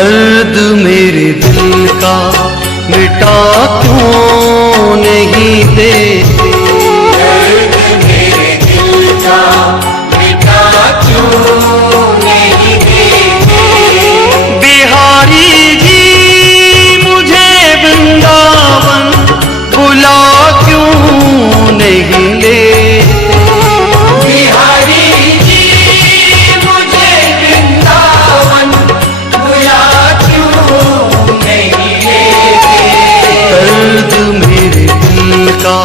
दर्द मेरे दिल का मिटा क्यों नहीं देते, दर्द मेरे दिल का मिटा क्यों नहीं देते। बिहारी जी मुझे वृंदावन बुला क्यों नहीं लेते, बिहारी जी मुझे वृंदावन बुला क्यों नहीं लेते। दर्द मेरे दिल का